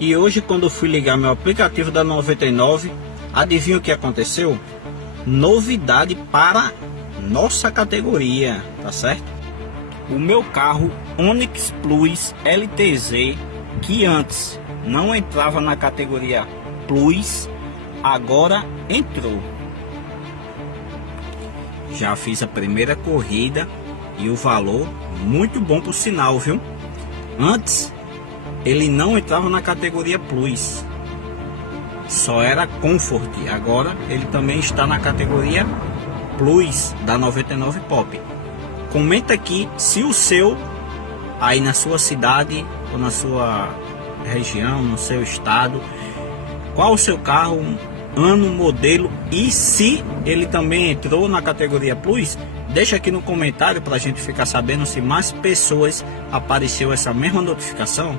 E hoje, quando eu fui ligar meu aplicativo da 99, adivinha o que aconteceu? Novidade para nossa categoria, tá certo? O meu carro Onix Plus LTZ, que antes não entrava na categoria Plus, agora entrou. Já fiz a primeira corrida e o valor muito bom por sinal, viu? Antes ele não entrava na categoria Plus, só era Comfort. Agora ele também está na categoria Plus da 99 Pop. Comenta aqui se o seu, aí na sua cidade ou na sua região, no seu estado, qual o seu carro, ano, modelo, e se ele também entrou na categoria Plus. Deixa aqui no comentário para a gente ficar sabendo se mais pessoas apareceu essa mesma notificação.